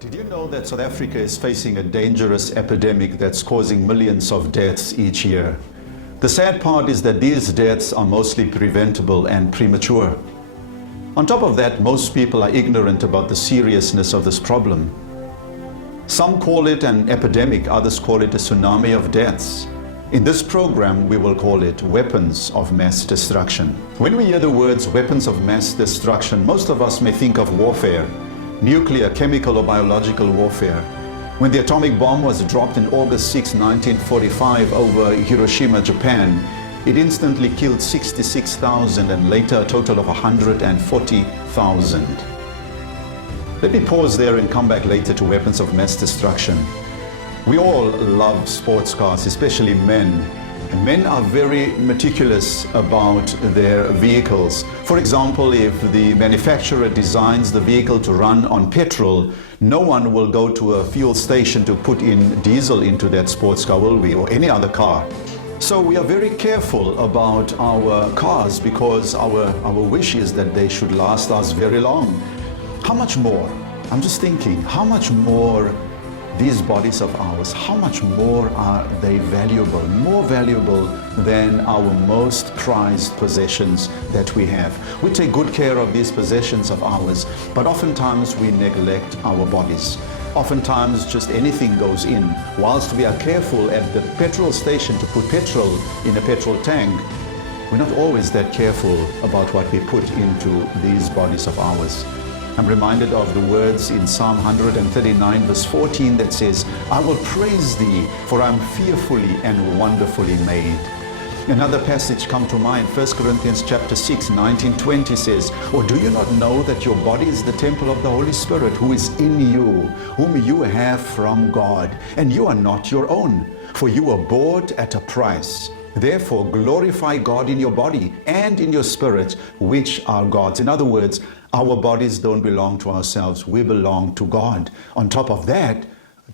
Did you know that South Africa is facing a dangerous epidemic that's causing millions of deaths each year? The sad part is that these deaths are mostly preventable and premature. On top of that, most people are ignorant about the seriousness of this problem. Some call it an epidemic, others call it a tsunami of deaths. In this program, we will call it weapons of mass destruction. When we hear the words weapons of mass destruction, most of us may think of warfare, nuclear, chemical or biological warfare. When the atomic bomb was dropped in August 6, 1945 over Hiroshima, Japan, it instantly killed 66,000 and later a total of 140,000. Let me pause there and come back later to weapons of mass destruction. We all love sports cars, especially men. And men are very meticulous about their vehicles. For example, if the manufacturer designs the vehicle to run on petrol, no one will go to a fuel station to put in diesel into that sports car, will we, or any other car. So we are very careful about our cars because our wish is that they should last us very long. How much more? I'm just thinking, how much more these bodies of ours, how much more are they valuable, more valuable than our most prized possessions that we have. We take good care of these possessions of ours, but oftentimes we neglect our bodies. Oftentimes just anything goes in. Whilst we are careful at the petrol station to put petrol in a petrol tank, we're not always that careful about what we put into these bodies of ours. I'm reminded of the words in Psalm 139 verse 14 that says, "I will praise thee, for I'm fearfully and wonderfully made." Another passage come to mind, 1 Corinthians chapter 6, 19-20 says, "Or do you not know that your body is the temple of the Holy Spirit who is in you, whom you have from God, and you are not your own, for you were bought at a price. Therefore glorify God in your body and in your spirit, which are God's." In other words, our bodies don't belong to ourselves, we belong to God. On top of that,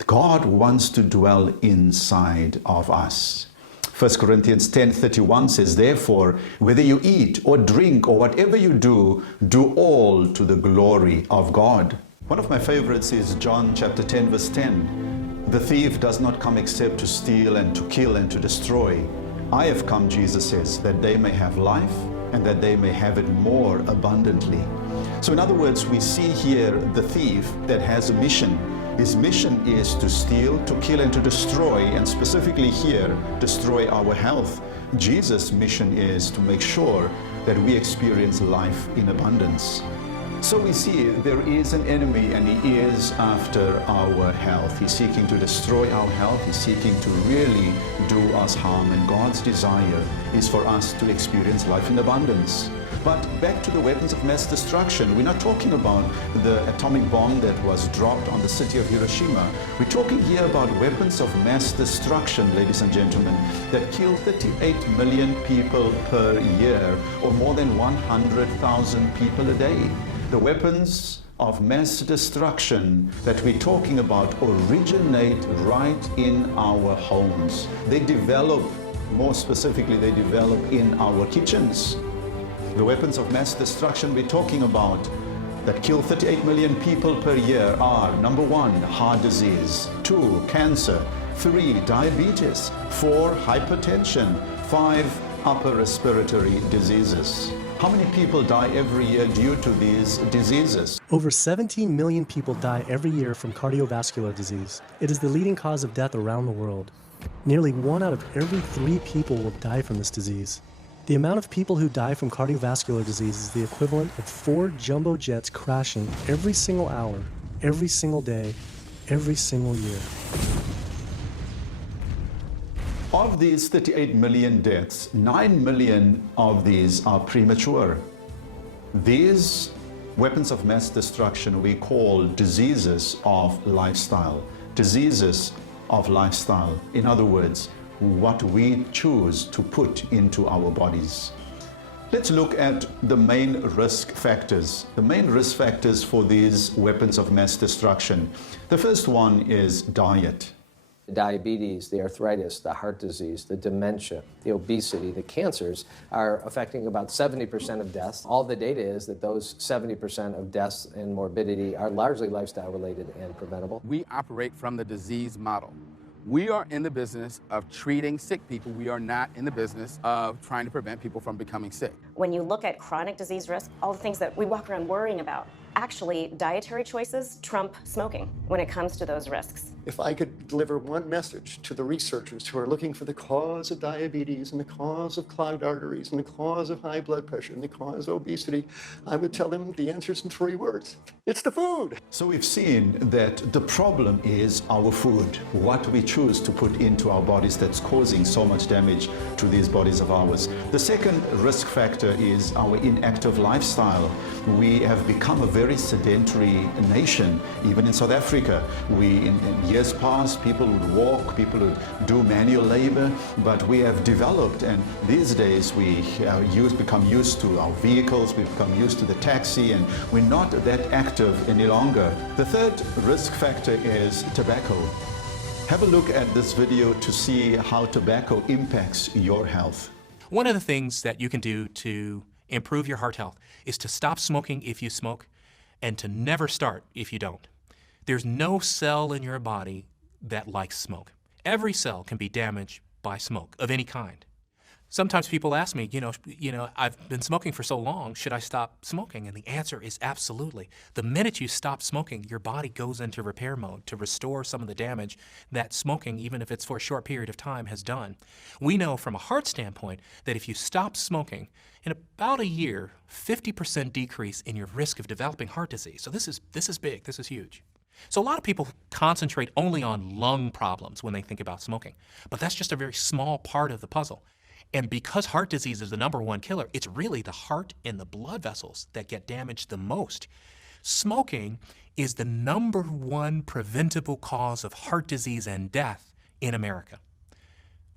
God wants to dwell inside of us. 1 Corinthians 10:31 says, "Therefore, whether you eat or drink or whatever you do, do all to the glory of God." One of my favorites is John chapter 10 verse 10. "The thief does not come except to steal and to kill and to destroy. I have come," Jesus says, "that they may have life and that they may have it more abundantly." So in other words, we see here the thief that has a mission. His mission is to steal, to kill, and to destroy, and specifically here, destroy our health. Jesus' mission is to make sure that we experience life in abundance. So we see there is an enemy and he is after our health. He's seeking to destroy our health. He's seeking to really do us harm, and God's desire is for us to experience life in abundance. But back to the weapons of mass destruction. We're not talking about the atomic bomb that was dropped on the city of Hiroshima. We're talking here about weapons of mass destruction, ladies and gentlemen, that kill 38 million people per year, or more than 100,000 people a day. The weapons of mass destruction that we're talking about originate right in our homes. They develop, more specifically, they develop in our kitchens. The weapons of mass destruction we're talking about that kill 38 million people per year are: number 1, heart disease; 2, cancer; 3, diabetes; 4, hypertension; 5, upper respiratory diseases. How many people die every year due to these diseases? Over 17 million people die every year from cardiovascular disease. It is the leading cause of death around the world. Nearly 1 out of every 3 people will die from this disease. The amount of people who die from cardiovascular disease is the equivalent of 4 jumbo jets crashing every single hour, every single day, every single year. Of these 38 million deaths, 9 million of these are premature. These weapons of mass destruction we call diseases of lifestyle. Diseases of lifestyle. In other words, what we choose to put into our bodies. Let's look at the main risk factors. The main risk factors for these weapons of mass destruction. The first one is diet. The diabetes, the arthritis, the heart disease, the dementia, the obesity, the cancers are affecting about 70% of deaths. All the data is that those 70% of deaths and morbidity are largely lifestyle related and preventable. We operate from the disease model. We are in the business of treating sick people. We are not in the business of trying to prevent people from becoming sick. When you look at chronic disease risk, all the things that we walk around worrying about, actually dietary choices trump smoking when it comes to those risks. If I could deliver one message to the researchers who are looking for the cause of diabetes and the cause of clogged arteries and the cause of high blood pressure and the cause of obesity, I would tell them the answer is in 3 words. It's the food. So we've seen that the problem is our food, what we choose to put into our bodies that's causing so much damage to these bodies of ours. The second risk factor is our inactive lifestyle. We have become a very sedentary nation. Even in South Africa, in years past, people would walk, people would do manual labor, but we have developed, and these days we become used to our vehicles, we've become used to the taxi, and we're not that active any longer. The third risk factor is tobacco. Have a look at this video to see how tobacco impacts your health. One of the things that you can do to improve your heart health is to stop smoking if you smoke and to never start if you don't. There's no cell in your body that likes smoke. Every cell can be damaged by smoke of any kind. Sometimes people ask me, I've been smoking for so long, should I stop smoking? And the answer is absolutely. The minute you stop smoking, your body goes into repair mode to restore some of the damage that smoking, even if it's for a short period of time, has done. We know from a heart standpoint that if you stop smoking, in about a year, 50% decrease in your risk of developing heart disease. So this is big, this is huge. So a lot of people concentrate only on lung problems when they think about smoking, but that's just a very small part of the puzzle. And because heart disease is the #1 killer, it's really the heart and the blood vessels that get damaged the most. Smoking is the #1 preventable cause of heart disease and death in America.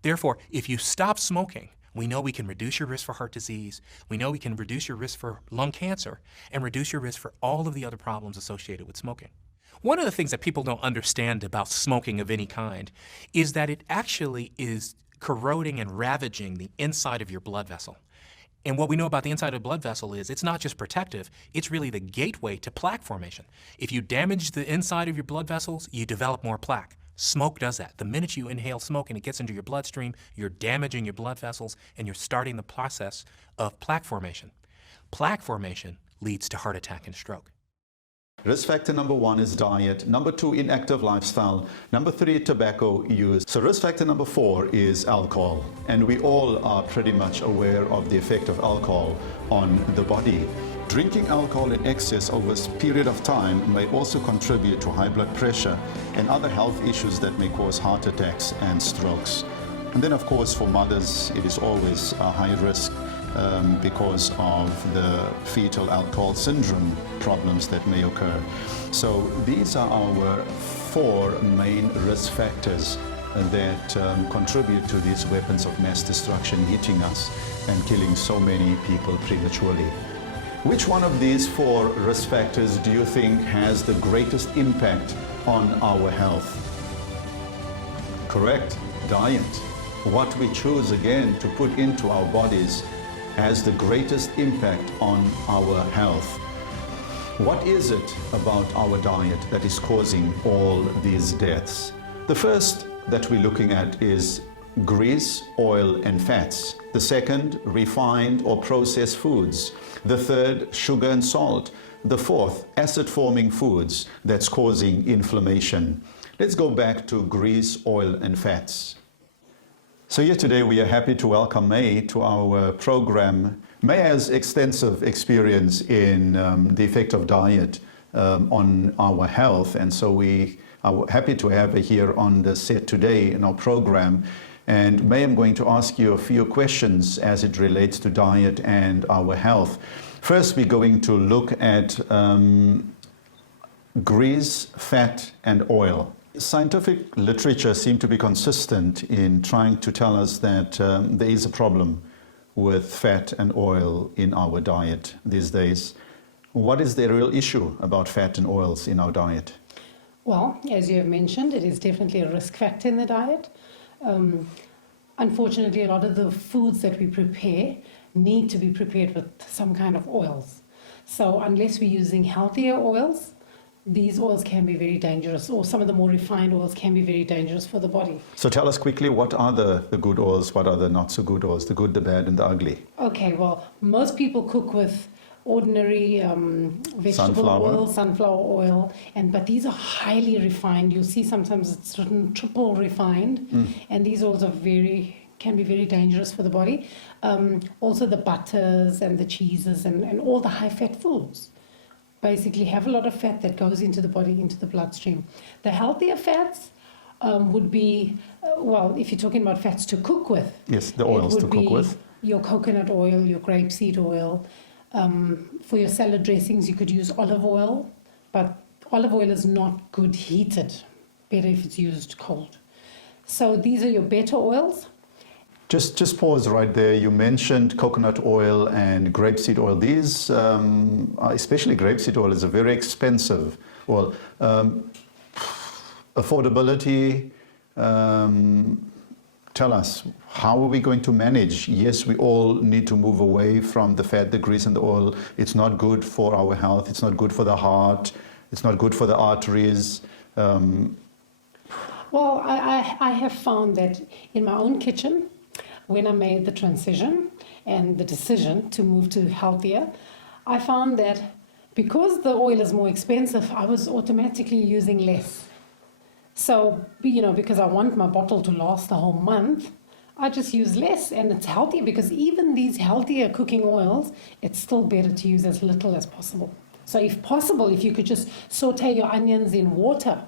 Therefore, if you stop smoking, we know we can reduce your risk for heart disease, we know we can reduce your risk for lung cancer, and reduce your risk for all of the other problems associated with smoking. One of the things that people don't understand about smoking of any kind is that it actually is corroding and ravaging the inside of your blood vessel. And what we know about the inside of the blood vessel is it's not just protective, it's really the gateway to plaque formation. If you damage the inside of your blood vessels, you develop more plaque. Smoke does that. The minute you inhale smoke and it gets into your bloodstream, you're damaging your blood vessels and you're starting the process of plaque formation. Plaque formation leads to heart attack and stroke. Risk factor #1 is diet. #2, inactive lifestyle. #3, tobacco use. So risk factor #4 is alcohol. And we all are pretty much aware of the effect of alcohol on the body. Drinking alcohol in excess over a period of time may also contribute to high blood pressure and other health issues that may cause heart attacks and strokes. And then, of course, for mothers, it is always a high risk because of the fetal alcohol syndrome problems that may occur. So these are our 4 main risk factors that contribute to these weapons of mass destruction hitting us and killing so many people prematurely. Which one of these 4 risk factors do you think has the greatest impact on our health? Correct, diet. What we choose again to put into our bodies has the greatest impact on our health. What is it about our diet that is causing all these deaths? The first that we're looking at is grease, oil, and fats. The second, refined or processed foods. The third, sugar and salt. The fourth, acid-forming foods that's causing inflammation. Let's go back to grease, oil, and fats. So here today we are happy to welcome May to our program. May has extensive experience in the effect of diet on our health, and so we are happy to have her here on the set today in our program. And May, I'm going to ask you a few questions as it relates to diet and our health. First, we're going to look at grease, fat, and oil. Scientific literature seems to be consistent in trying to tell us that there is a problem with fat and oil in our diet these days. What is the real issue about fat and oils in our diet? Well, as you have mentioned, it is definitely a risk factor in the diet. Unfortunately, a lot of the foods that we prepare need to be prepared with some kind of oils. So unless we're using healthier oils, these oils can be very dangerous, or some of the more refined oils can be very dangerous for the body. So tell us quickly, what are the good oils, what are the not so good oils, the good, the bad, and the ugly? Okay, well, most people cook with ordinary vegetable Sunflower. oil, sunflower oil, but these are highly refined. You'll see sometimes it's written triple refined, and these oils are can be very dangerous for the body. Also the butters and the cheeses and all the high-fat foods basically have a lot of fat that goes into the body, into the bloodstream. The healthier fats would be, well, if you're talking about fats to cook with. Yes, the oils to cook with. Your coconut oil, your grapeseed oil. For your salad dressings, you could use olive oil, but olive oil is not good heated. Better if it's used cold. So these are your better oils. Just pause right there. You mentioned coconut oil and grapeseed oil. These, especially grapeseed oil, is a very expensive oil. Affordability, tell us, how are we going to manage? Yes, we all need to move away from the fat, the grease, and the oil. It's not good for our health. It's not good for the heart. It's not good for the arteries. Well, I have found that in my own kitchen, when I made the transition and the decision to move to healthier, I found that because the oil is more expensive, I was automatically using less. So, because I want my bottle to last the whole month, I just use less, and it's healthier because even these healthier cooking oils, it's still better to use as little as possible. So if possible, if you could just saute your onions in water,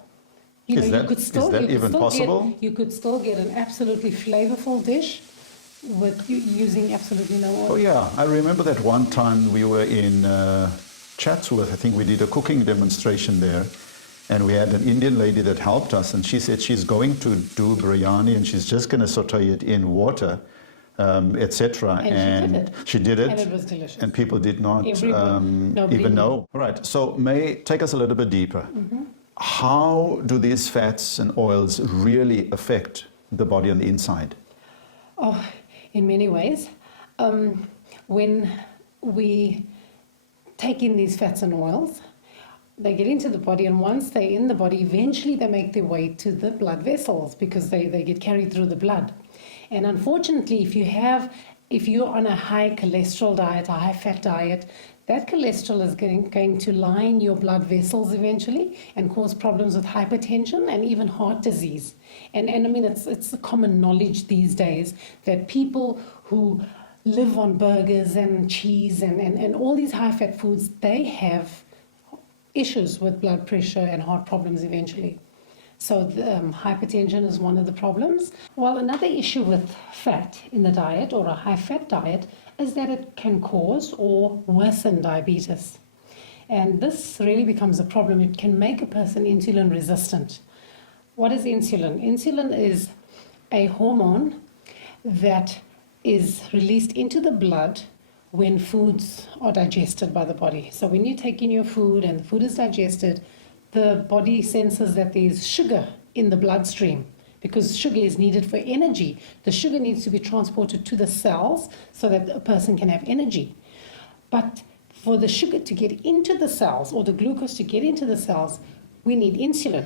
Is that even possible? You could still get an absolutely flavorful dish with using absolutely no oil. Oh yeah, I remember that one time we were in Chatsworth. I think we did a cooking demonstration there, and we had an Indian lady that helped us, and she said she's going to do biryani and she's just going to saute it in water, etc. And she did it. And it was delicious. And people did not Nobody even knew. know. All right, so May, take us a little bit deeper. Mm-hmm. How do these fats and oils really affect the body on the inside? Oh, in many ways. When we take in these fats and oils, they get into the body, and once they're in the body, eventually they make their way to the blood vessels because they get carried through the blood. And unfortunately, if you're on a high cholesterol diet, a high fat diet, that cholesterol is going to line your blood vessels eventually and cause problems with hypertension and even heart disease. And I mean, it's common knowledge these days that people who live on burgers and cheese and all these high fat foods, they have issues with blood pressure and heart problems eventually. So hypertension is one of the problems. Well, another issue with fat in the diet, or a high fat diet, is that it can cause or worsen diabetes. And this really becomes a problem. It can make a person insulin resistant. What is insulin? Insulin is a hormone that is released into the blood when foods are digested by the body. So when you take in your food and the food is digested, the body senses that there's sugar in the bloodstream because sugar is needed for energy. The sugar needs to be transported to the cells so that a person can have energy. But for the sugar to get into the cells, or the glucose to get into the cells, we need insulin.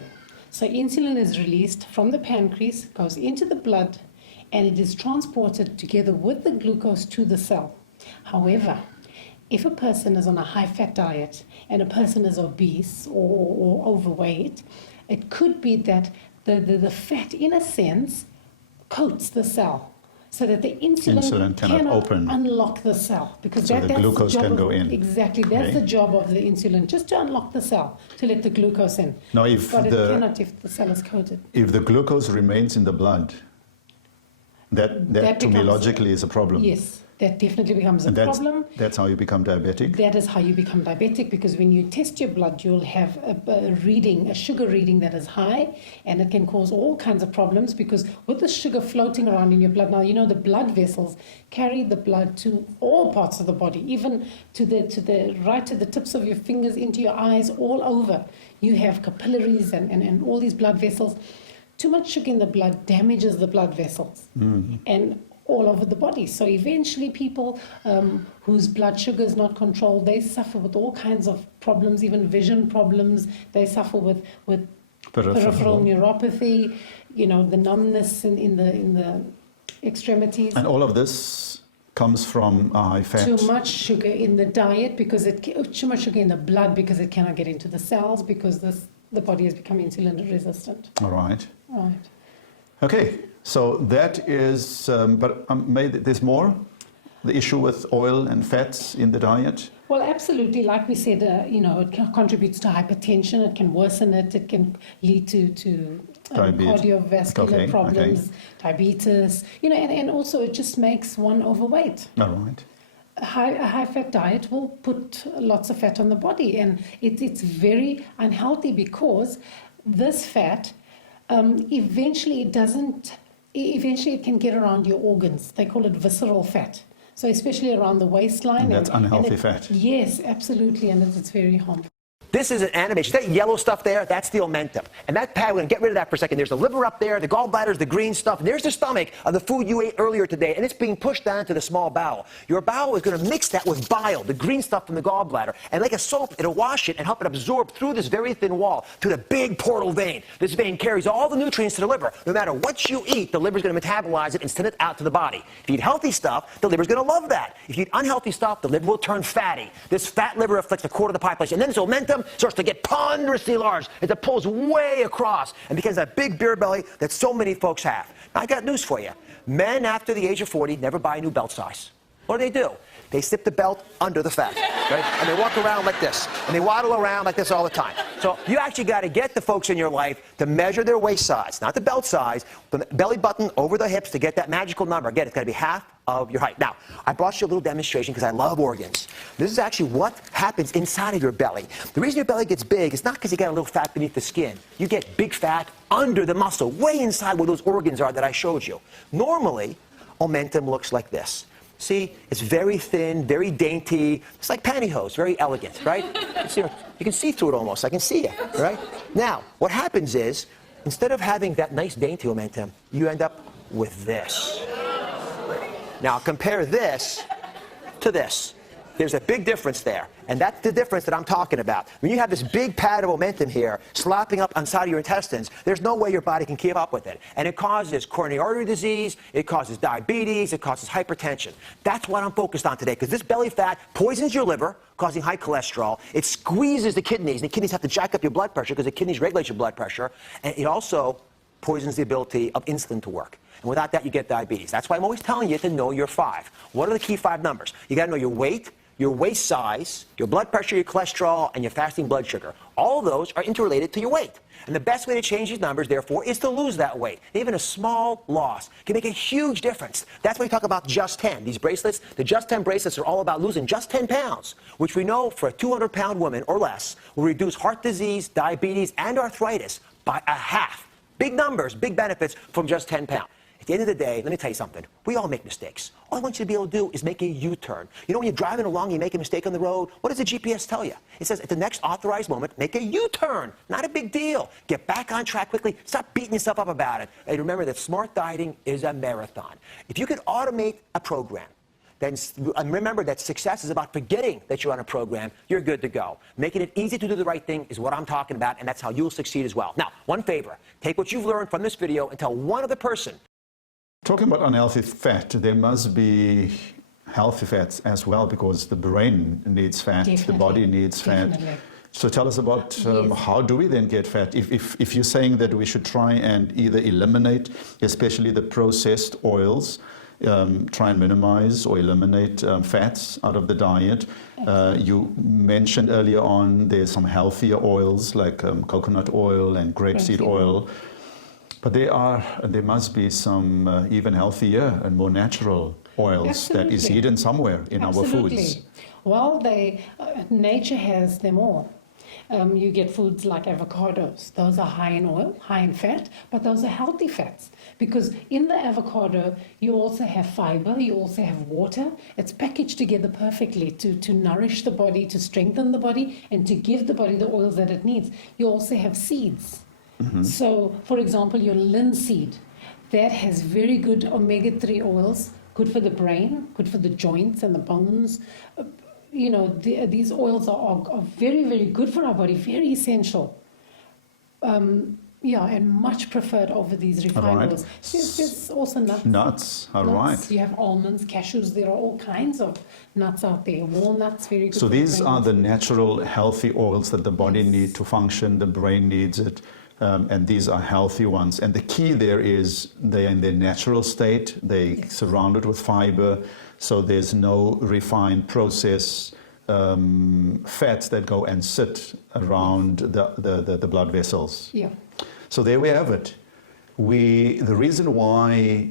So insulin is released from the pancreas, goes into the blood, and it is transported together with the glucose to the cell. However, if a person is on a high-fat diet and a person is obese or overweight, it could be that the fat, in a sense, coats the cell so that the insulin cannot unlock the cell. Because so the glucose can go in. Exactly. That's the job of the insulin, just to unlock the cell, to let the glucose in. Now, it cannot if the cell is coated. If the glucose remains in the blood, that to me logically is a problem. Yes. that definitely becomes a And problem. that's how you become diabetic? That is how you become diabetic, because when you test your blood, you'll have a sugar reading that is high, and it can cause all kinds of problems, because with the sugar floating around in your blood, now you know the blood vessels carry the blood to all parts of the body, even to the tips of your fingers, into your eyes, all over. You have capillaries and all these blood vessels. Too much sugar in the blood damages the blood vessels. And all over the body. So eventually people whose blood sugar is not controlled, they suffer with all kinds of problems, even vision problems. They suffer with peripheral neuropathy, you know, the numbness in the extremities. And all of this comes from high fat? Too much sugar in the diet, because too much sugar in the blood, because it cannot get into the cells, because the body has become insulin resistant. All right. Right. Okay. So that is, but there's more? The issue with oil and fats in the diet? Well, absolutely. Like we said, you know, it contributes to hypertension. It can worsen it. It can lead to cardiovascular problems, diabetes. You know, and also it just makes one overweight. All right. A high-fat diet will put lots of fat on the body, and it's very unhealthy, because this fat eventually it can get around your organs. They call it visceral fat. So especially around the waistline. And that's unhealthy fat. Yes, absolutely, and it's very harmful. This is an animation. That yellow stuff there, that's the omentum. And that pad, we're going to get rid of that for a second. There's the liver up there, the gallbladder's the green stuff, and there's the stomach of the food you ate earlier today, and it's being pushed down to the small bowel. Your bowel is going to mix that with bile, the green stuff from the gallbladder, and like a soap, it'll wash it and help it absorb through this very thin wall to the big portal vein. This vein carries all the nutrients to the liver. No matter what you eat, the liver's going to metabolize it and send it out to the body. If you eat healthy stuff, the liver's going to love that. If you eat unhealthy stuff, the liver will turn fatty. This fat liver afflicts a quarter of the population, and then this omentum starts to get ponderously large. It pulls way across and becomes that big beer belly that so many folks have. Now, I got news for you. Men after the age of 40 never buy a new belt size. What do? They slip the belt under the fat, right? And they walk around like this, and they waddle around like this all the time. So you actually got to get the folks in your life to measure their waist size, not the belt size, the belly button over the hips to get that magical number. Again, it's got to be half of your height. Now, I brought you a little demonstration because I love organs. This is actually what happens inside of your belly. The reason your belly gets big is not because you got a little fat beneath the skin. You get big fat under the muscle, way inside where those organs are that I showed you. Normally, omentum looks like this. See, it's very thin, very dainty. It's like pantyhose, very elegant, right? You can see through it almost. I can see it, right? Now, what happens is, instead of having that nice dainty omentum, you end up with this. Now, compare this to this. There's a big difference there, and that's the difference that I'm talking about. When you have this big pad of omentum here slapping up inside of your intestines, there's no way your body can keep up with it. And it causes coronary artery disease, it causes diabetes, it causes hypertension. That's what I'm focused on today, because this belly fat poisons your liver, causing high cholesterol. It squeezes the kidneys, and the kidneys have to jack up your blood pressure because the kidneys regulate your blood pressure. And it also poisons the ability of insulin to work. And without that, you get diabetes. That's why I'm always telling you to know your 5. What are the key 5 numbers? You got to know your weight, your waist size, your blood pressure, your cholesterol, and your fasting blood sugar. All of those are interrelated to your weight. And the best way to change these numbers, therefore, is to lose that weight. Even a small loss can make a huge difference. That's why we talk about Just 10. These bracelets, the Just 10 bracelets are all about losing just 10 pounds, which we know for a 200-pound woman or less will reduce heart disease, diabetes, and arthritis by a half. Big numbers, big benefits from just 10 pounds. At the end of the day, let me tell you something. We all make mistakes. All I want you to be able to do is make a U-turn. You know, when you're driving along and you make a mistake on the road, what does the GPS tell you? It says, at the next authorized moment, make a U-turn. Not a big deal. Get back on track quickly. Stop beating yourself up about it. And remember that smart dieting is a marathon. If you can automate a program, then remember that success is about forgetting that you're on a program. You're good to go. Making it easy to do the right thing is what I'm talking about, and that's how you'll succeed as well. Now, one favor. Take what you've learned from this video and tell one other person. Talking about unhealthy fat, there must be healthy fats as well, because the brain needs fat, the body needs fat. So tell us about how do we then get fat? If you're saying that we should try and either eliminate, especially the processed oils, try and minimize or eliminate fats out of the diet. You mentioned earlier on there's some healthier oils like coconut oil and grapeseed oil. But there must be some even healthier and more natural oils that is Absolutely. hidden somewhere in our foods. Absolutely. Well, nature has them all. You get foods like avocados. Those are high in oil, high in fat, but those are healthy fats. Because in the avocado, you also have fiber, you also have water. It's packaged together perfectly to nourish the body, to strengthen the body, and to give the body the oils that it needs. You also have seeds. So, for example, your linseed, that has very good omega-3 oils, good for the brain, good for the joints and the bones. You know, these oils are very, very good for our body, very essential. Yeah, and much preferred over these refined Right. oils. There's also nuts. Nuts, all right. You have almonds, cashews, there are all kinds of nuts out there. Walnuts, very good So for these the are brain. the natural, healthy oils that the body Yes. needs to function, the brain needs it, and these are healthy ones. And the key there is they're in their natural state, they surrounded with fiber, so there's no refined process fats that go and sit around the blood vessels. Yeah. So there we have it. The reason why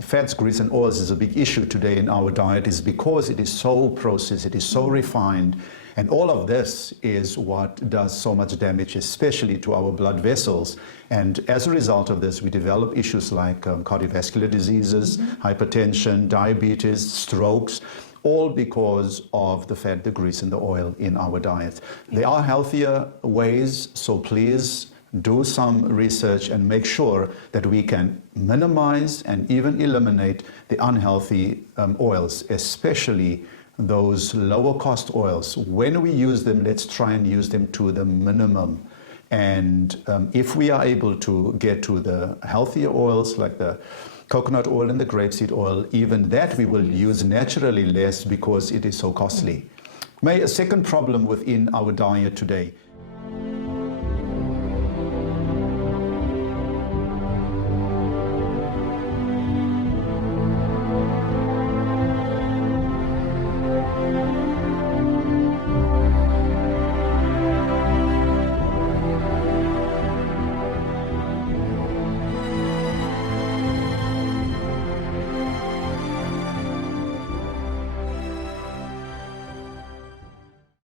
fats, grease, and oils is a big issue today in our diet is because it is so processed, it is so refined, and all of this is what does so much damage, especially to our blood vessels. And as a result of this, we develop issues like cardiovascular diseases, hypertension, diabetes, strokes, all because of the fat, the grease, and the oil in our diet. There are healthier ways, so please do some research and make sure that we can minimize and even eliminate the unhealthy oils, especially those lower cost oils. When we use them, let's try and use them to the minimum. And if we are able to get to the healthier oils like the coconut oil and the grapeseed oil, even that we will use naturally less because it is so costly. A second problem within our diet today